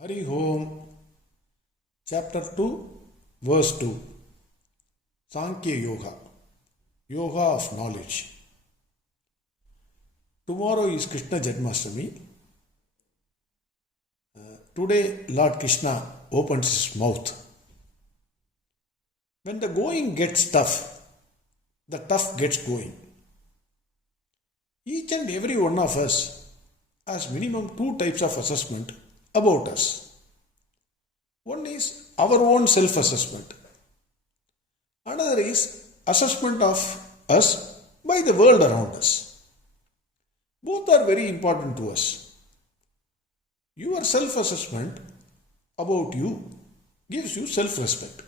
Hari Om, Chapter 2, Verse 2, Sankya Yoga, Yoga of Knowledge. Tomorrow is Krishna Janmashtami. Today Lord Krishna opens his mouth. When the going gets tough, the tough gets going. Each and every one of us has minimum two types of assessment about us. One is our own self-assessment. Another is assessment of us by the world around us. Both are very important to us. Your self-assessment about you gives you self-respect.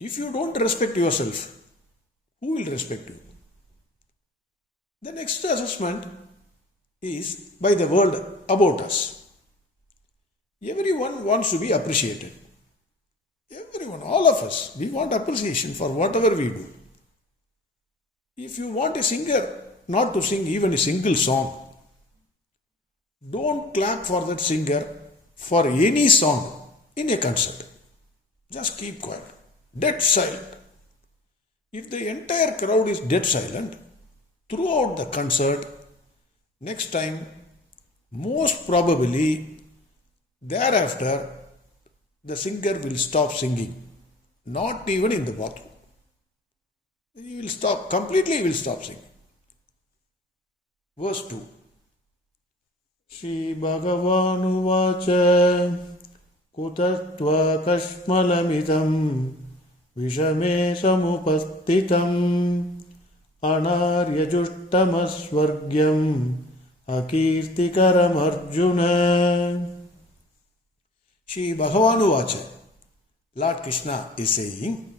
If you don't respect yourself, who will respect you? The next assessment is by the world about us. Everyone wants to be appreciated. Everyone, all of us, we want appreciation for whatever we do. If you want a singer not to sing even a single song, don't clap for that singer for any song in a concert. Just keep quiet. Dead silent. If the entire crowd is dead silent throughout the concert, next time, most probably, thereafter, the singer will stop singing. Not even in the bathroom. He will stop, completely he will stop singing. Verse 2. Shri Bhagavan Uvacha Kutatva Kashmalamidam Vishame Samupastitam Anaryajusthamasvargyam Akirtikaram Arjuna. Shri Bhagavan Uvacha, Lord Krishna is saying,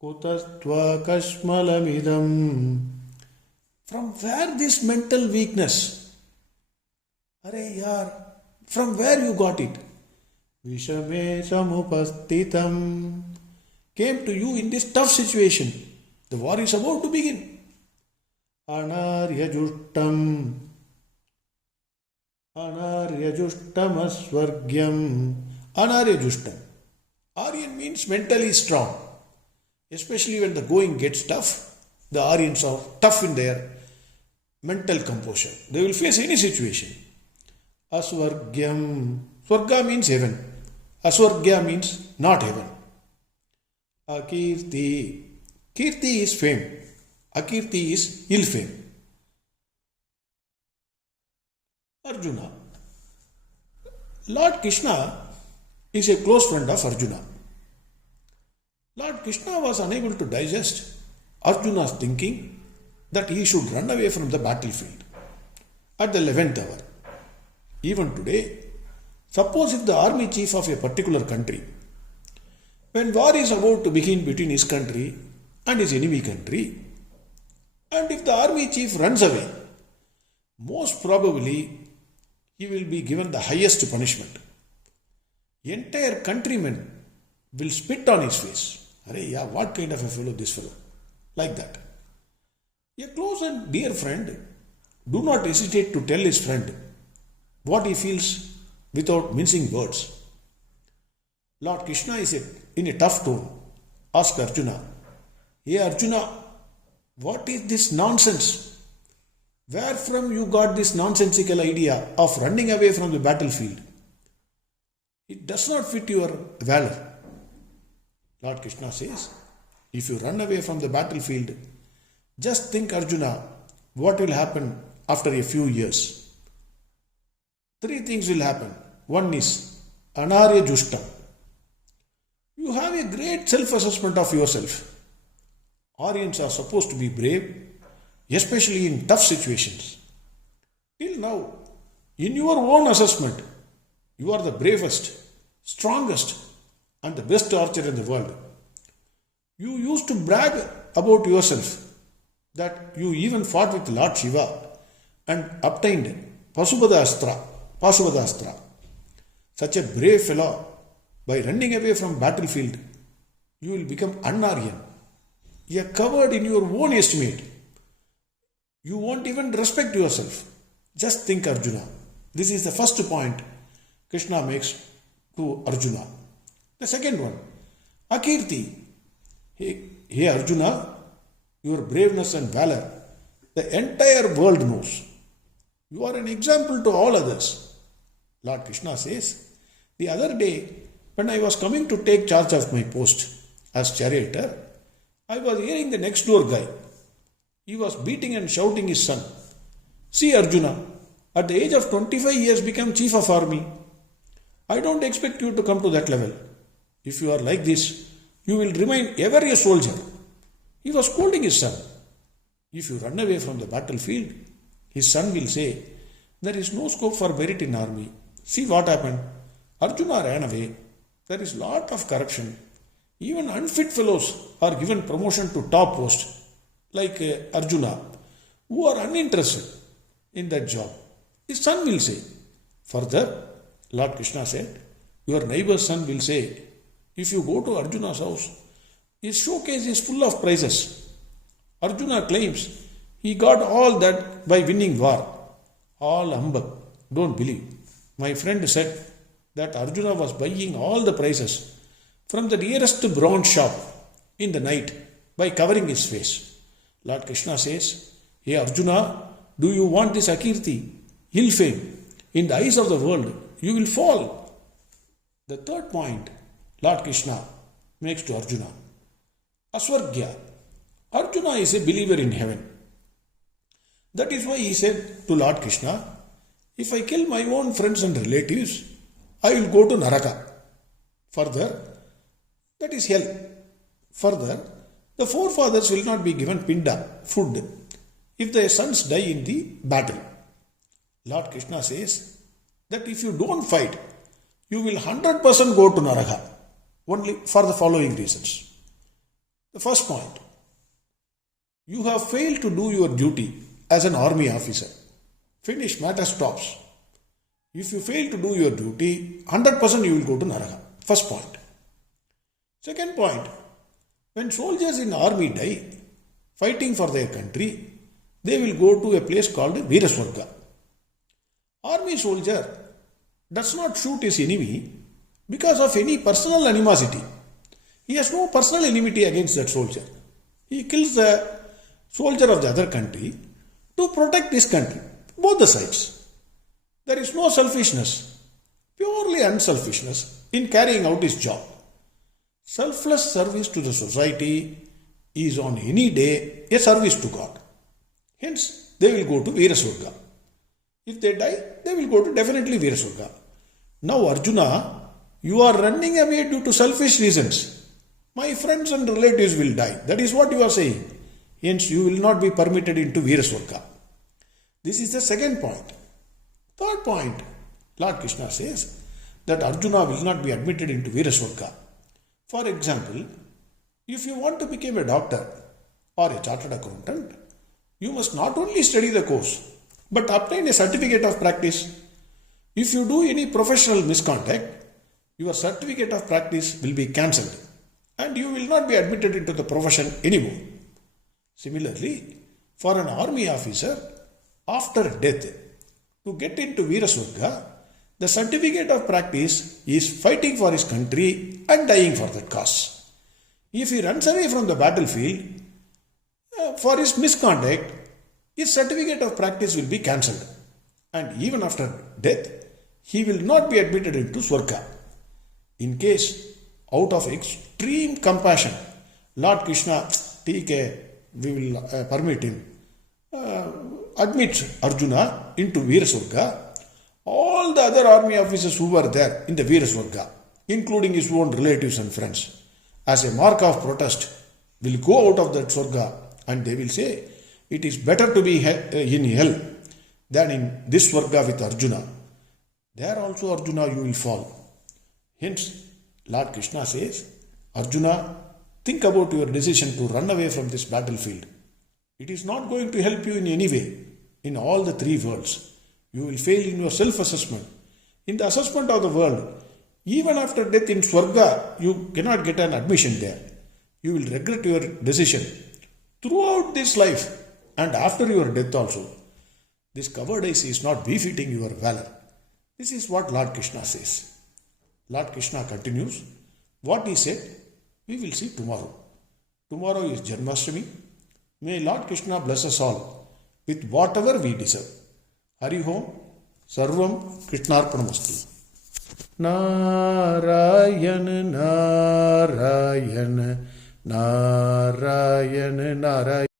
Kutatva Kashmalamidam. From where this mental weakness? Arey yaar, from where you got it? Vishame Samupastitam. Came to you in this tough situation. The war is about to begin. Anaryajusthamasvargyam. Anaryajustam. Aryan means mentally strong. Especially when the going gets tough, the Aryans are tough in their mental composure. They will face any situation. Asvargyam. Swarga means heaven. Aswargya means not heaven. Akirti. Kirti is fame. Akirti is ill fame. Arjuna. Lord Krishna is a close friend of Arjuna. Lord Krishna was unable to digest Arjuna's thinking that he should run away from the battlefield at the 11th hour. Even today, suppose if the army chief of a particular country, when war is about to begin between his country and his enemy country, and if the army chief runs away, most probably he will be given the highest punishment. Entire countrymen will spit on his face. Arey, yeah, what kind of a fellow this fellow? Like that. A close and dear friend, do not hesitate to tell his friend what he feels without mincing words. Lord Krishna is in a tough tone. Ask Arjuna, hey Arjuna, what is this nonsense? Where from you got this nonsensical idea of running away from the battlefield? It does not fit your valor. Lord Krishna says, if you run away from the battlefield, just think Arjuna, what will happen after a few years? Three things will happen. One is Anaryajustam. You have a great self-assessment of yourself. Aryans are supposed to be brave, especially in tough situations. Till now, in your own assessment, you are the bravest, strongest, and the best archer in the world. You used to brag about yourself that you even fought with Lord Shiva and obtained Pasubhadastra. Such a brave fellow, by running away from battlefield, you will become unaryan. You are covered in your own estimate. You won't even respect yourself. Just think, Arjuna, This is the first point Krishna makes to Arjuna. The second one, Akirti. Hey Arjuna, your braveness and valor, the entire world knows. You are an example to all others. Lord Krishna says, the other day when I was coming to take charge of my post as charioteer, I was hearing the next door guy. He was beating and shouting his son. See Arjuna, at the age of 25 years become chief of army. I don't expect you to come to that level. If you are like this, you will remain ever a soldier. He was scolding his son. If you run away from the battlefield, his son will say, there is no scope for merit in army. See what happened. Arjuna ran away. There is lot of corruption. Even unfit fellows are given promotion to top post, like Arjuna, who are uninterested in that job. His son will say. Further, Lord Krishna said, your neighbor's son will say, if you go to Arjuna's house, his showcase is full of prizes. Arjuna claims he got all that by winning war. All humbug. Don't believe. My friend said that Arjuna was buying all the prizes from the nearest bronze shop in the night by covering his face. Lord Krishna says, hey Arjuna, do you want this Akirti, ill fame? In the eyes of the world, you will fall. The third point Lord Krishna makes to Arjuna. Asvargya. Arjuna is a believer in heaven. That is why he said to Lord Krishna, if I kill my own friends and relatives, I will go to Naraka. Further, that is hell. Further, the forefathers will not be given pinda, food, if their sons die in the battle. Lord Krishna says that if you don't fight, you will 100% go to Naraka, only for the following reasons. The first point, you have failed to do your duty as an army officer. Finish, matter stops. If you fail to do your duty, 100% you will go to Naraka. First point. Second point, when soldiers in army die, fighting for their country, they will go to a place called Veeraswarga. Army soldier does not shoot his enemy because of any personal animosity. He has no personal enmity against that soldier. He kills the soldier of the other country to protect his country, both the sides. There is no selfishness, purely unselfishness in carrying out his job. Selfless service to the society is on any day a service to God. Hence, they will go to Veeraswarga. If they die, they will go to definitely Veeraswarga. Now Arjuna, you are running away due to selfish reasons. My friends and relatives will die. That is what you are saying. Hence, you will not be permitted into Veeraswarga. This is the second point. Third point, Lord Krishna says that Arjuna will not be admitted into Veeraswarga. For example, if you want to become a doctor or a chartered accountant, you must not only study the course, but obtain a certificate of practice. If you do any professional misconduct, your certificate of practice will be cancelled and you will not be admitted into the profession anymore. Similarly, for an army officer, after death, to get into Veeraswarga, the certificate of practice is fighting for his country and dying for that cause. If he runs away from the battlefield for his misconduct, his certificate of practice will be cancelled. And even after death, he will not be admitted into Swarga. In case, out of extreme compassion, Lord Krishna, we will permit him, admits Arjuna into Veeraswarga. All the other army officers who were there in the Veeraswarga, including his own relatives and friends, as a mark of protest, will go out of that Swarga and they will say, it is better to be in hell than in this Swarga with Arjuna. There also Arjuna you will fall. Hence, Lord Krishna says, Arjuna, think about your decision to run away from this battlefield. It is not going to help you in any way in all the three worlds. You will fail in your self-assessment. In the assessment of the world, even after death in Swarga, you cannot get an admission there. You will regret your decision throughout this life and after your death also. This cowardice is not befitting your valor. This is what Lord Krishna says. Lord Krishna continues. What he said, we will see tomorrow. Tomorrow is Janmashtami. May Lord Krishna bless us all with whatever we deserve. Hari Om, Sarvam Krishnarpanamastu. Narayan Narayan Narayan Narayan